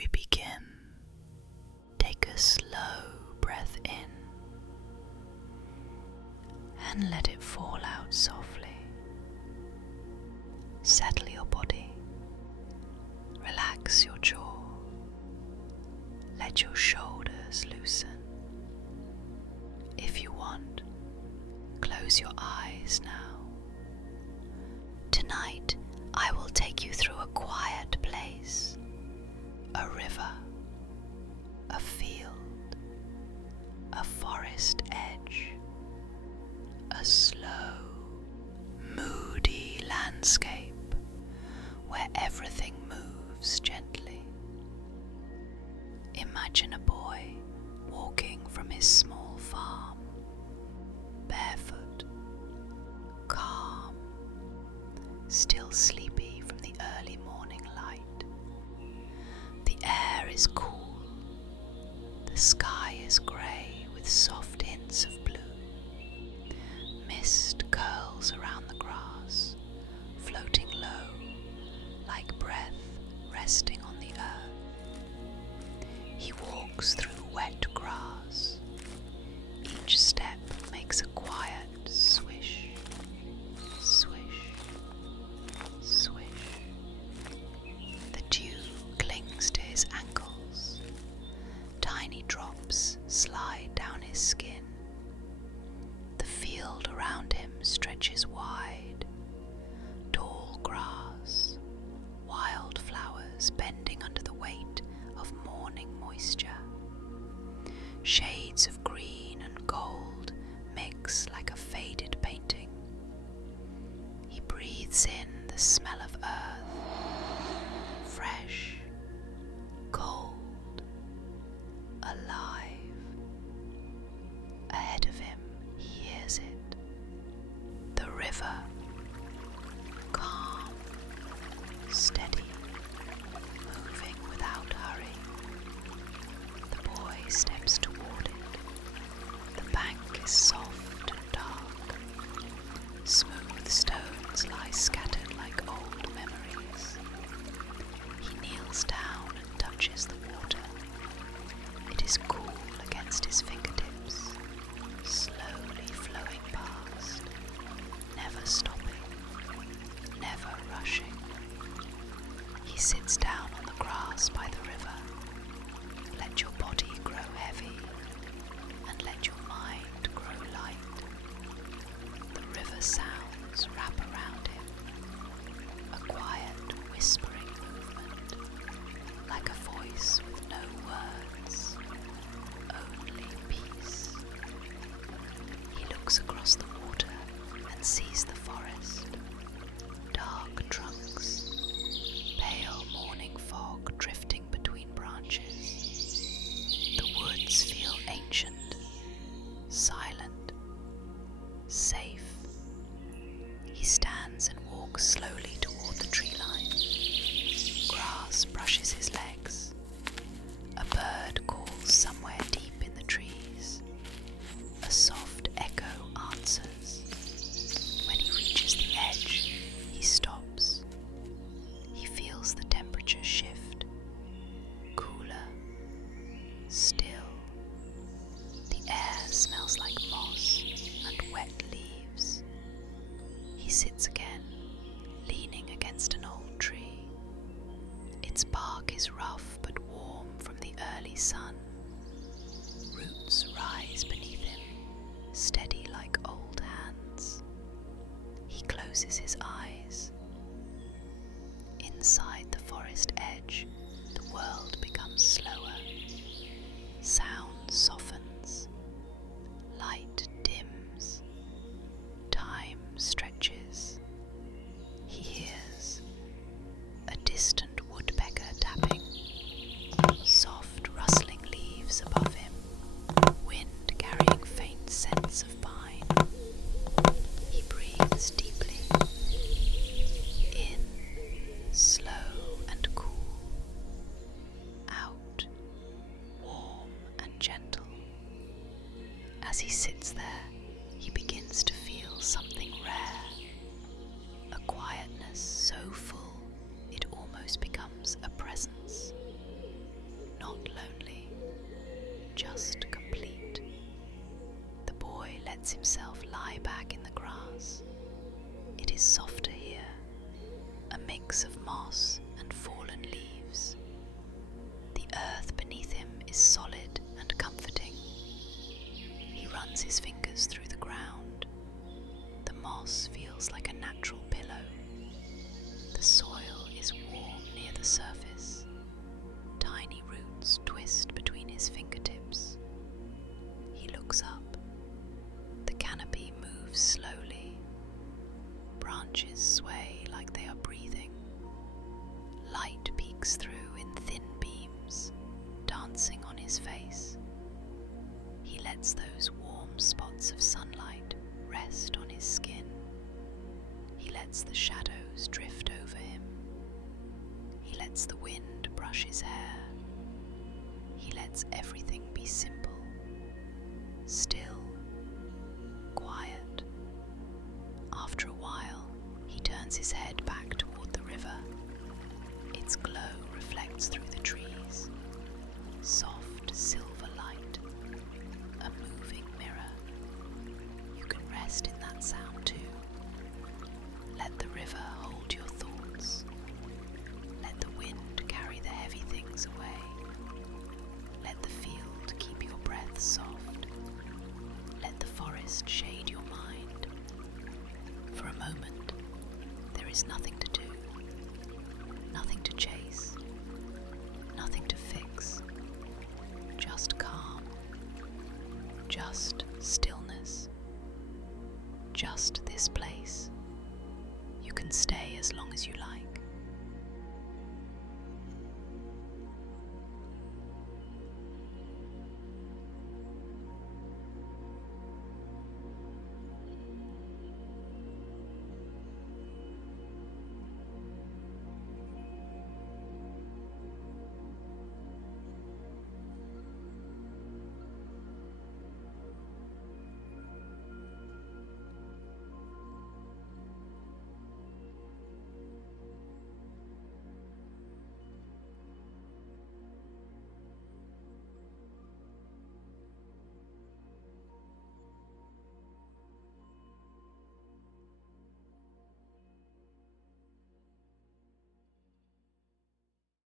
we begin, take a slow breath in and let it fall out softly. Settle your body, relax your jaw, let your shoulders loosen. If you want, close your eyes now. Tonight, I will take you through a quiet place, a river, a field, a forest edge, a slow, moody landscape where everything moves gently. Imagine a boy walking from his small farm, barefoot, calm, still sleepy from the early morning light. The air is cool, the sky is grey with soft hints of blue. Mist curls around the grass, floating low, like breath resting on the earth. He walks through wet grass. Each step makes a quiet swish, swish, swish. The dew clings to his ankles. Tiny drops slide down his skin. The field around him stretches wide. Tall grass, wild flowers bending under the weight of morning moisture. Shades of green and gold mix like a faded painting. He breathes in the smell of earth, fresh, cold, alive. Ahead of him, he hears it. The river, calm, steady, moving without hurry. The boy steps toward it. The bank is soft and dark. Smooth stones lie scattered like old memories. He kneels down and touches the water. It is cool against his fingertips, slowly flowing past, never stopping, never rushing. He sits down on the grass by the river. Let your body grow heavy and let your mind grow light. The river sounds wrap around him, a quiet whispering movement, like a voice with no words, only peace. He looks across the water and sees the forest. Dark trunks, pale morning fog drifting between branches. The woods feel ancient, silent, safe. He stands and walks slowly toward the tree line. Grass brushes his legs. A bird calls somewhere deep in the trees. A soft echo answers. When he reaches the edge, he stops. He feels the temperature shift. Cooler, still. The air smells like moss and wet leaves. He sits again, leaning against an old tree. Its bark is rough but warm from the early sun. Roots rise beneath him, steady like old hands. He closes his eyes. Inside the forest edge, the world becomes slower. Sound softens. Light dims. Time stretches. He hears a distant woodpecker tapping. Soft rustling leaves above him. Wind carrying faint scents of pine. He breathes deeply. In, slow and cool. Out, warm and gentle. As he sits there, he begins to feel something rare. A quietness so full it almost becomes a presence. not lonely, just complete. The boy lets himself lie back in the grass. It is softer here, a mix of moss and fallen leaves. The earth beneath him is solid and comforting. He runs his fingers through the ground. The moss feels like a natural pillow. The soil is warm near the surface. Tiny roots twist between his fingertips. He looks up. The canopy moves slowly. Branches sway like they are breathing. Light peeks through in thin beams, dancing on his face. He lets those warm spots of sunlight rest on his skin. He lets the shadows drift over him. He lets the wind brush his hair. He lets everything be simple, still, quiet. After a while, he turns his head back toward the river. Its glow reflects through the trees, soft silver